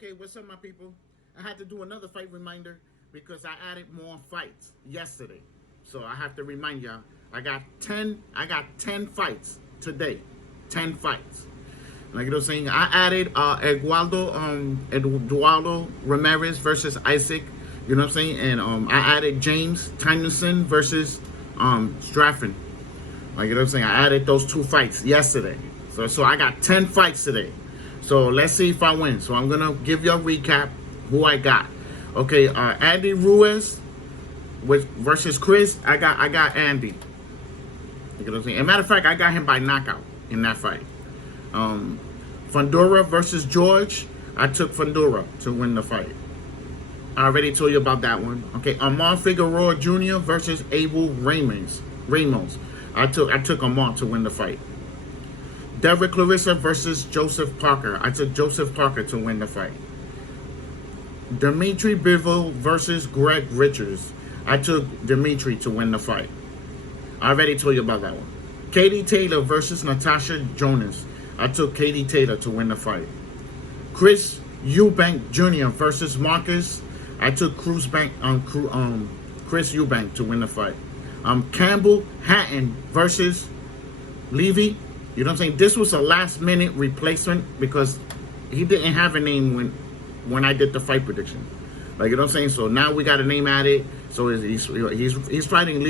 Okay, what's up, my people? I had to do another fight reminder because I added more fights yesterday. So I have to remind y'all, I got 10 fights today. 10 fights. Like you know what I'm saying? I added Eduardo Ramirez versus Isaac. You know what I'm saying? And I added James Tynerson versus Straffen. Like you know what I'm saying? I added those 2 fights yesterday. So I got 10 fights today. So let's see if I win. So I'm gonna give you a recap who I got. Okay, Andy Ruiz versus Chris. I got Andy. You know what I'm saying? As a matter of fact, I got him by knockout in that fight. Fundora versus George. I took Fundora to win the fight. I already told you about that one. Okay, Amar Figueroa Jr. versus Abel Ramos. I took Amar to win the fight. Derek Clarissa versus Joseph Parker. I took Joseph Parker to win the fight. Dimitri Bivol versus Greg Richards. I took Dimitri to win the fight. I already told you about that one. Katie Taylor versus Natasha Jonas. I took Katie Taylor to win the fight. Chris Eubank Jr. versus Marcus. I took Chris Eubank to win the fight. Campbell Hatton versus Levy. You know what I'm saying? This was a last-minute replacement because he didn't have a name when I did the fight prediction. Like you know what I'm saying? So now we got a name added. So he's fighting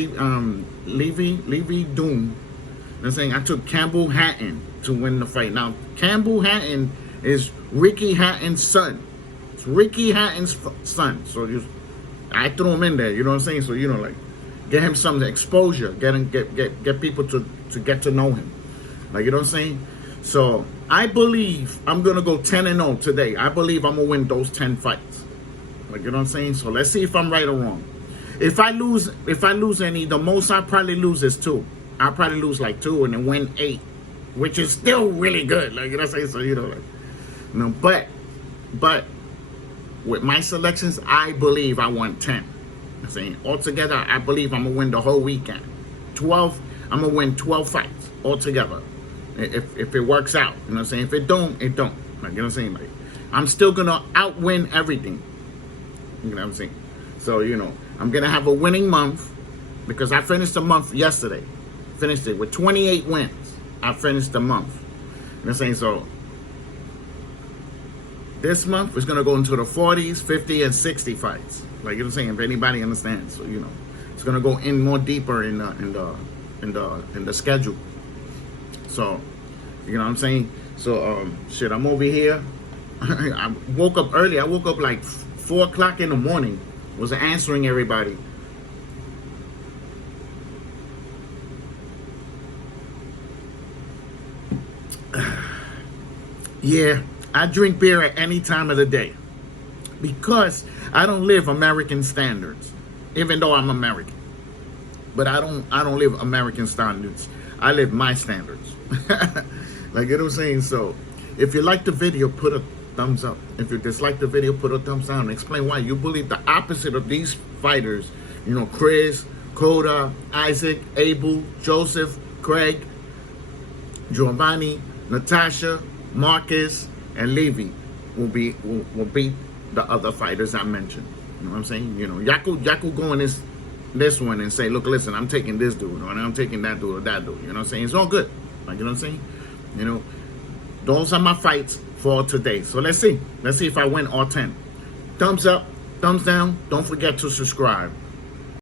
Levy Doom. You know what I'm saying? I took Campbell Hatton to win the fight. Now Campbell Hatton is Ricky Hatton's son. It's Ricky Hatton's son. So I threw him in there. You know what I'm saying? So you know, like, get him some exposure. Get people to get to know him. Like, you know what I'm saying? So I believe I'm gonna go 10-0 today. I believe I'm gonna win those 10 fights. Like, you know what I'm saying? So let's see if I'm right or wrong. If I lose any, the most I probably lose is 2. I'll probably lose like 2 and then win 8, which is still really good. Like, you know what I'm saying? So you know, like, you know, but with my selections, I believe I won 10. I'm saying altogether, I believe I'm gonna win the whole weekend. 12. I'm gonna win 12 fights altogether. If it works out, you know what I'm saying? If it don't, it don't. Like, you know what I'm saying? Like, I'm still gonna outwin everything. You know what I'm saying? So, you know, I'm gonna have a winning month because I finished the month yesterday. Finished it with 28 wins. I finished the month. You know what I'm saying? So this month is gonna go into the 40s, 50, and 60 fights. Like, you know what I'm saying? If anybody understands, so you know, it's gonna go in more deeper in the schedule. So, you know what I'm saying? So, shit, I'm over here. I woke up early. I woke up like 4 o'clock in the morning. Was answering everybody. Yeah, I drink beer at any time of the day because I don't live American standards, even though I'm American. But I don't live American standards. I live my standards. Like, you know what I'm saying? So if you like the video, put a thumbs up. If you dislike the video, put a thumbs down and explain why you believe the opposite of these fighters. You know, Chris, Coda, Isaac, Abel, Joseph, Craig, Giovanni, Natasha, Marcus, and Levy will beat the other fighters I mentioned. You know what I'm saying? You know, y'all could go in this one and say, look, listen, I'm taking this dude, or I'm taking that dude or that dude. You know what I'm saying? It's all good. Like, you know what I'm saying? You know, those are my fights for today. So let's see. Let's see if I win all 10. Thumbs up, thumbs down. Don't forget to subscribe.